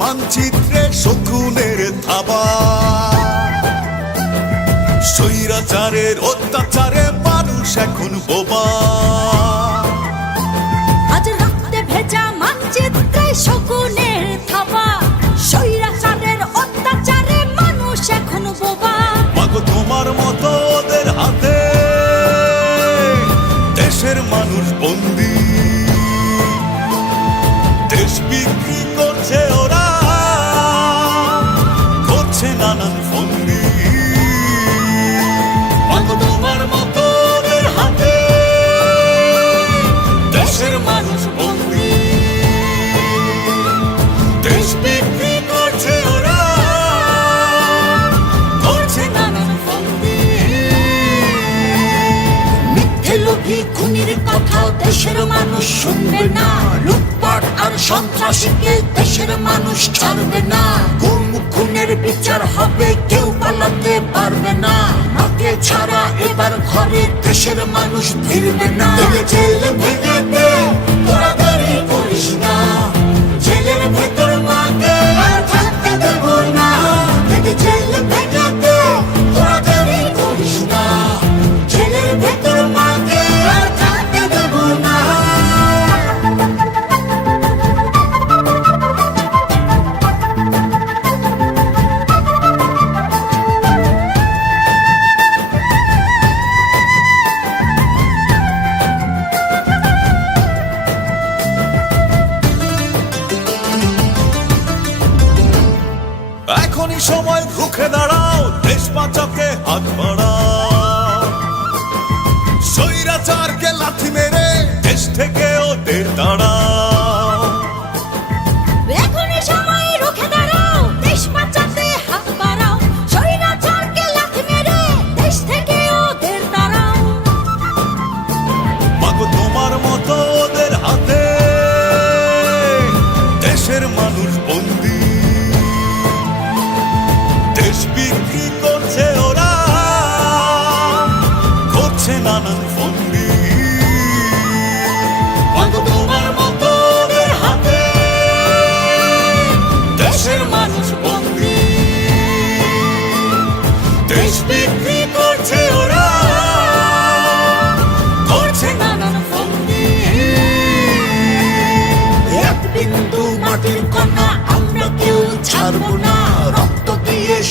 মানচিত্রে শকুনের থাবা। স্বৈরাচারের অত্যাচারে মানুষ এখন বোবা। আজ রক্তে ভেজা মানচিত্রে শকুনের থাবা। স্বৈরাচারের অত্যাচারে মানুষ এখন বোবা। মাগো তোমার মতো লোভী খুনির কথা দেশের মানুষ শুনবে না। লুটপাট আর সন্ত্রাসীকে দেশের মানুষ ছাড়বে না। গুম খুনের বিচার হবে, কেউ পালাতে পারবে না। মাকে ছাড়া এবার ঘরে দেশের মানুষ ফিরবে না। জেল ভেঙে দে এখনই সময় রুখে দাঁড়াও দেশ বাঁচাকে হাত বাড়াও। স্বৈরাচারকে লাথি মেরে দেশ বিক্রি করছে ওরা। করছে নানান ফন্দি। তোমার মতো ওদের হাতে দেশের মানুষ বন্দি। দেশ বিক্রি করছে ওরা। করছে নানান ফন্দি। এক বিন্দু মাটির কণা আমরা কেউ ছাড়বো না।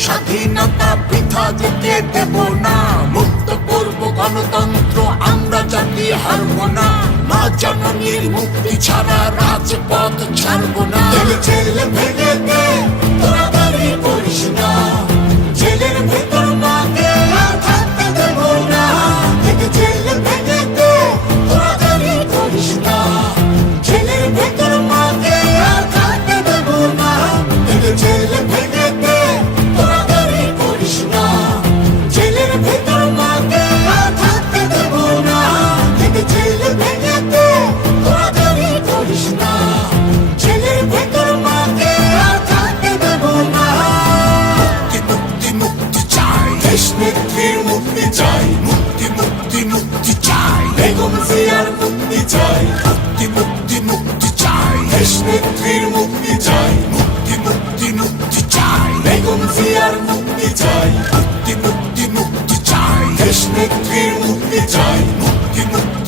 স্বাধীনতা বৃথা যেতে দেব না। মুক্ত করব গণতন্ত্র, আমরা জাতি হারব না। মা জননীর মুক্তি ছাড়া রাজপথ ছাড়ব না। ছেলে ভেঙে চাই। বেগম জিয়ার মুক্তি চাই। মুক্তি মুক্তি মুক্তি চাই। দেশ নেত্রীর মুক্তি চাই। মুক্তি মুক্তি মুক্তি চাই। বেগম জিয়ার মুক্তি চাই। মুক্তি মুক্তি মুক্তি চাই। দেশ নেত্রীর মুক্তি চাই। মুক্তি